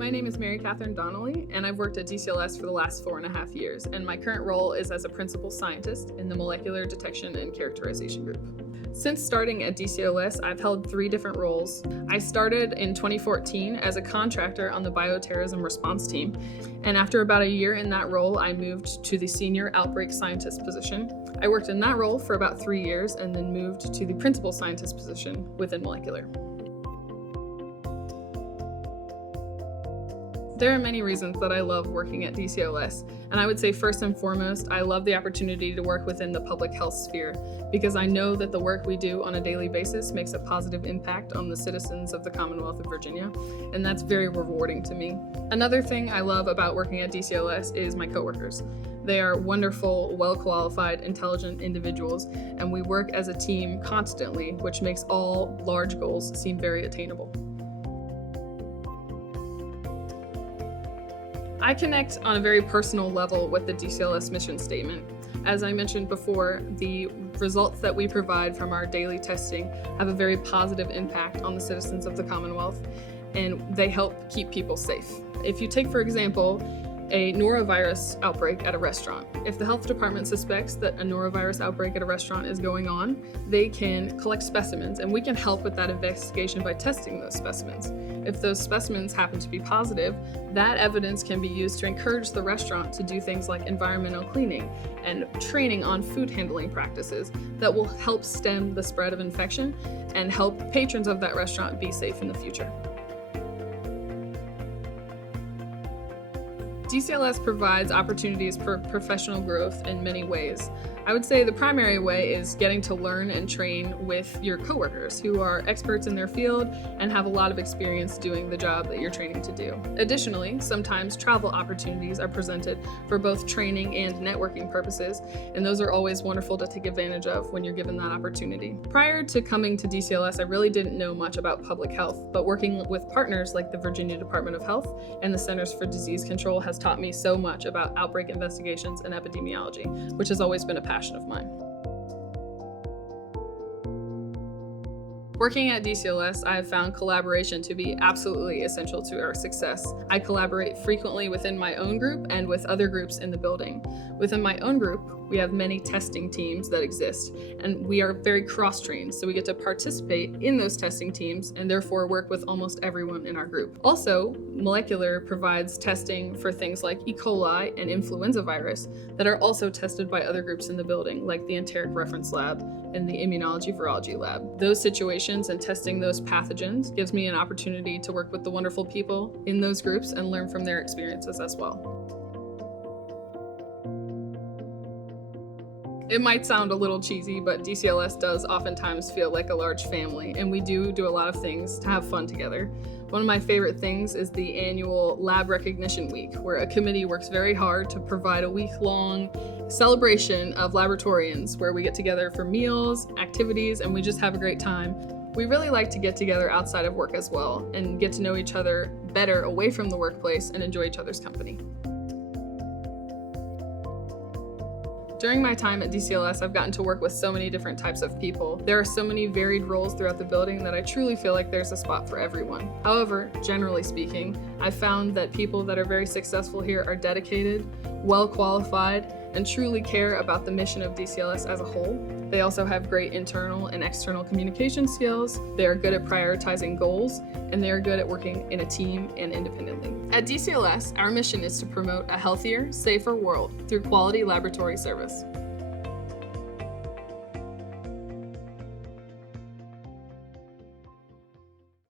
My name is Kathryne Donnelly, and I've worked at DCLS for the last 4.5 years, and my current role is as a principal scientist in the Molecular Detection and Characterization Group. Since starting at DCLS, I've held 3 different roles. I started in 2014 as a contractor on the bioterrorism response team, and after about a year in that role, I moved to the senior outbreak scientist position. I worked in that role for about 3 years and then moved to the principal scientist position within molecular. There are many reasons that I love working at DCLS, and I would say first and foremost, I love the opportunity to work within the public health sphere because I know that the work we do on a daily basis makes a positive impact on the citizens of the Commonwealth of Virginia, and that's very rewarding to me. Another thing I love about working at DCLS is my coworkers. They are wonderful, well-qualified, intelligent individuals, and we work as a team constantly, which makes all large goals seem very attainable. I connect on a very personal level with the DCLS mission statement. As I mentioned before, the results that we provide from our daily testing have a very positive impact on the citizens of the Commonwealth, and they help keep people safe. If you take, for example, a norovirus outbreak at a restaurant. If the health department suspects that a norovirus outbreak at a restaurant is going on, they can collect specimens, and we can help with that investigation by testing those specimens. If those specimens happen to be positive, that evidence can be used to encourage the restaurant to do things like environmental cleaning and training on food handling practices that will help stem the spread of infection and help patrons of that restaurant be safe in the future. DCLS provides opportunities for professional growth in many ways. I would say the primary way is getting to learn and train with your coworkers who are experts in their field and have a lot of experience doing the job that you're training to do. Additionally, sometimes travel opportunities are presented for both training and networking purposes, and those are always wonderful to take advantage of when you're given that opportunity. Prior to coming to DCLS, I really didn't know much about public health, but working with partners like the Virginia Department of Health and the Centers for Disease Control has taught me so much about outbreak investigations and epidemiology, which has always been a passion of mine. Working at DCLS, I have found collaboration to be absolutely essential to our success. I collaborate frequently within my own group and with other groups in the building. Within my own group, we have many testing teams that exist, and we are very cross-trained, so we get to participate in those testing teams and therefore work with almost everyone in our group. Also, molecular provides testing for things like E. coli and influenza virus that are also tested by other groups in the building, like the enteric reference lab and the immunology virology lab. Those situations and testing those pathogens gives me an opportunity to work with the wonderful people in those groups and learn from their experiences as well. It might sound a little cheesy, but DCLS does oftentimes feel like a large family, and we do a lot of things to have fun together. One of my favorite things is the annual Lab Recognition Week, where a committee works very hard to provide a week-long celebration of laboratorians, where we get together for meals, activities, and we just have a great time. We really like to get together outside of work as well, and get to know each other better away from the workplace and enjoy each other's company. During my time at DCLS, I've gotten to work with so many different types of people. There are so many varied roles throughout the building that I truly feel like there's a spot for everyone. However, generally speaking, I've found that people that are very successful here are dedicated, well qualified, and truly care about the mission of DCLS as a whole. They also have great internal and external communication skills. They are good at prioritizing goals, and they are good at working in a team and independently. At DCLS, our mission is to promote a healthier, safer world through quality laboratory service.